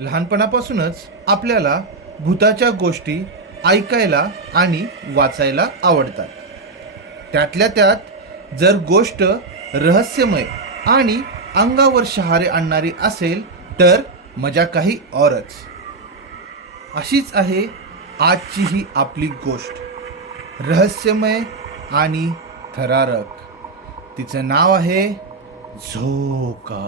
लहानपणापासूनच आपल्याला भूताच्या गोष्टी ऐकायला आणि वाचायला आवडतात. त्यातल्या त्यात जर गोष्ट रहस्यमय आणि अंगावर शहारे आणणारी असेल तर मजा काही औरच. अशीच आहे आजची ही आपली गोष्ट, रहस्यमय आणि थरारक. तिचं नाव आहे झोका.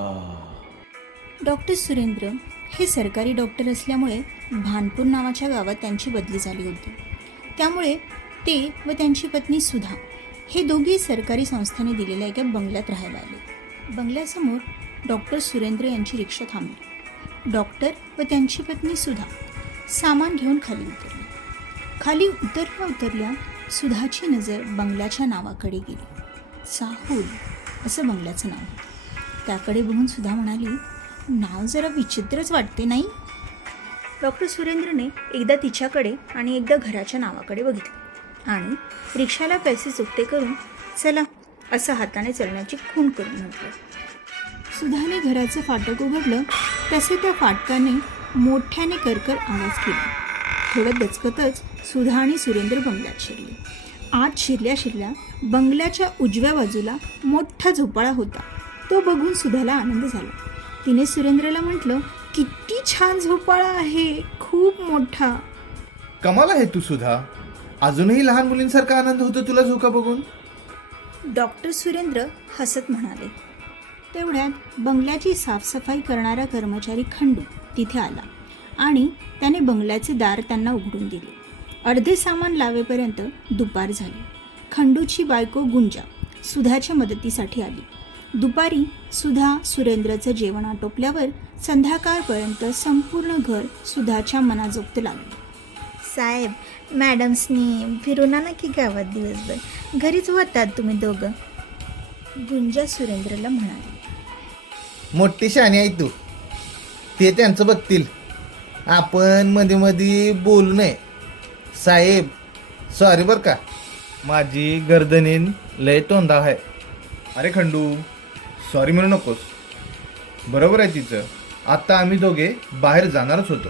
डॉक्टर सुरेंद्र हे सरकारी डॉक्टर असल्यामुळे भानपूर नावाच्या गावात त्यांची बदली झाली होती. त्यामुळे ते व त्यांची पत्नी सुधा हे दोघे सरकारी संस्थेने दिलेल्या एका बंगल्यात राहायला आले. बंगल्यासमोर डॉक्टर सुरेंद्र यांची रिक्षा थांबली. डॉक्टर व त्यांची पत्नी सुधा सामान घेऊन खाली उतरली. खाली उतरल्या सुधाची नजर बंगल्याच्या नावाकडे गेली. साहुल असं बंगल्याचं नाव होतं. त्याकडे बघून सुधा म्हणाली, नाव जरा विचित्रच वाटते नाही. डॉक्टर सुरेंद्रने एकदा तिच्याकडे आणि एकदा घराच्या नावाकडे बघितले आणि रिक्षाला पैसे चुकते करून चला असं हाताने चलण्याची खूण करून म्हटलं. सुधाने घराचं फाटक उघडलं तसे त्या फाटकाने मोठ्याने करकर आवाज केला. थोडं दचकतच सुधा आणि सुरेंद्र बंगल्यात शिरले. आत शिरल्या बंगल्याच्या उजव्या बाजूला मोठा झोपाळा होता. तो बघून सुधाला आनंद झाला. तिने सुरेंद्रला म्हटलं, किती छान झोपाळा आहे, खूप मोठा. कमाल आहे तू सुधा, अजूनही लहान मुलींसारखा आनंद होतो तुला झोका बघून. डॉक्टर सुरेंद्र हसत म्हणाले. तेवढ्यात बंगल्याची साफसफाई करणारा कर्मचारी खंडू तिथे आला आणि त्याने बंगल्याचे दार त्यांना उघडून दिले. अर्धे सामान लावेपर्यंत दुपार झाली. खंडूची बायको गुंजा सुधाच्या मदतीसाठी आली. दुपारी सुधा सुरेंद्रचं जेवण आटोपल्यावर संध्याकाळपर्यंत संपूर्ण घर सुधाच्या मनाजोगतं लागलं. साहेब, मॅडम्सनी फिरून आणा की गावात दिवसभर, घरीच होतात तुम्ही दोघं, गुंजा सुरेंद्रला म्हणाली. मोठी शहाणी आहे तू, ते त्यांचं बघतील, आपण मध्ये मध्ये बोलू नये. साहेब सॉरी बरं का, माझी गर्दनीन लय तोंडा आहे. अरे खंडू, सॉरी म्हणू नकोस. बरोबर आहे तिचं, आता आम्ही दोघे बाहेर जाणारच होतो.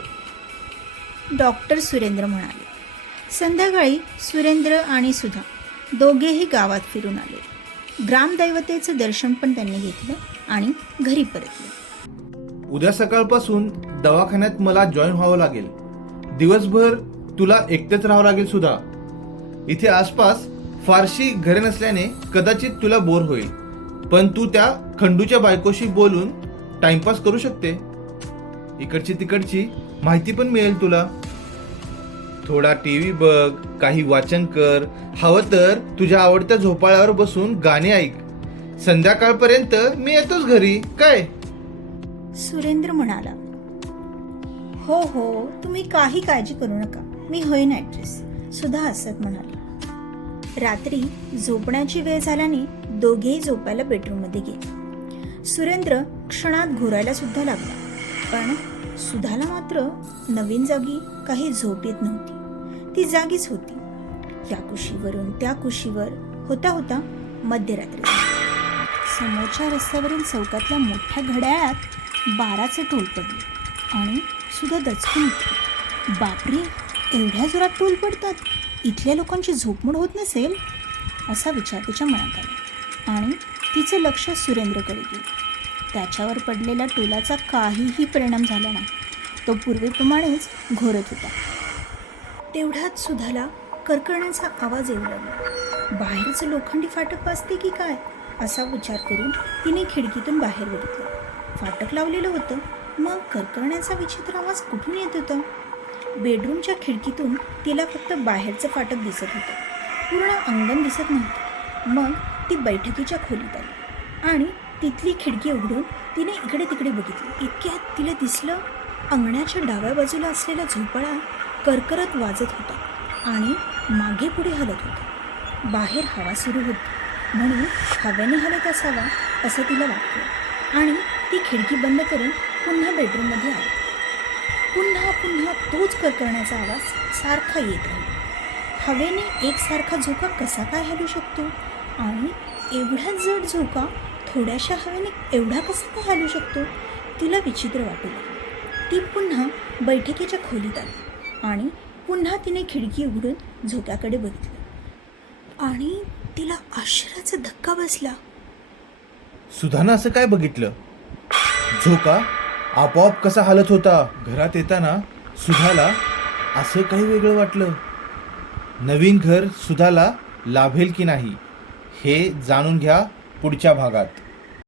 डॉक्टर सुरेंद्र म्हणाले. संध्याकाळी सुरेंद्र आणि सुधा दोघेही गावात फिरून आले. ग्रामदैवतेचं दर्शन पण त्यांनी घेतलं आणि घरी परतले. उद्या सकाळपासून दवाखान्यात मला जॉईन व्हावं लागेल. दिवसभर तुला एकटेच राहावं लागेल सुधा. इथे आसपास फारशी घरे नसल्याने कदाचित तुला बोर होईल, पण तू त्या खंडूच्या बायकोशी बोलून टाइमपास करू शकते. इकडची तिकडची माहिती पण मिळेल तुला. थोडा टीव्ही बघ, काही वाचन कर, हवं तर तुझ्या आवडत्या झोपाळ्यावर बसून गाणे ऐक. संध्याकाळपर्यंत मी येतोच घरी, काय? सुरेंद्र म्हणाला. हो हो, तुम्ही काही काळजी करू नका, मी होईन ॲड्रेस, सुधा हसत म्हणाली. रात्री झोपण्याची वेळ झाल्याने दोघेही झोपायला बेडरूममध्ये गेले. सुरेंद्र क्षणात घोरायला सुद्धा लागला, पण सुधाला मात्र नवीन जागी काही झोप येत नव्हती. ती जागीच होती. या कुशीवरून त्या कुशीवर होता होता मध्यरात्री. समोरच्या रस्त्यावरील चौकातल्या मोठ्या घड्याळात 12चे टोल पडले आणि सुधा दचकून उठली. बापरे, एवढ्या जोरात टोल पडतात, इथल्या लोकांची झोपमोड होत नसेल असा विचार तिच्या मनात आला आणि तिचं लक्ष सुरेंद्रकडे गेलं. त्याच्यावर पडलेल्या टोलाचा काहीही परिणाम झाला नाही. तो पूर्वीप्रमाणेच घोरत होता. तेवढ्यात सुधाला करकरण्याचा आवाज येऊ लागला. बाहेरचं लोखंडी फाटक वाजते की काय असा विचार करून तिने खिडकीतून बाहेर बघितलं. फाटक लावलेलं होतं, मग करकरण्याचा विचित्र आवाज कुठून येत होता? बेडरूमच्या खिडकीतून तिला फक्त बाहेरचं फाटक दिसत होतं, पूर्ण अंगण दिसत नव्हतं. मग ती बैठकीच्या खोलीत आली आणि तिथली खिडकी उघडून तिने इकडे तिकडे बघितली. इतक्यात तिला दिसलं, अंगणाच्या डाव्या बाजूला असलेला झोपाळा करकरत वाजत होता आणि मागे पुढे हलत होता. बाहेर हवा सुरू होती म्हणून हवेने हलत असावा असं तिला वाटलं आणि ती खिडकी बंद करून पुन्हा बेडरूममध्ये आली. पुन्हा तोच करकरण्याचा आवाज सारखा येत राहिला. हवेने एकसारखा झोका कसा काय हलू शकतो आणि एवढा जड झोका थोड्याशा हवेने एवढा कसा काय हलू शकतो? तिला विचित्र वाटू लागलं. ती पुन्हा बैठकीच्या खोलीत आली आणि पुन्हा तिने खिडकी उघडून झोक्याकडे बघितलं आणि तिला आश्चर्याचा धक्का बसला. सुधानं असं काय बघितलं? झोका आपोआप कसा हालत होता. घरात येताना सुधाला असं काही वेगळं वाटलं. नवीन घर सुधाला लाभेल की नाही हे जाणून घ्या पुढच्या भागात.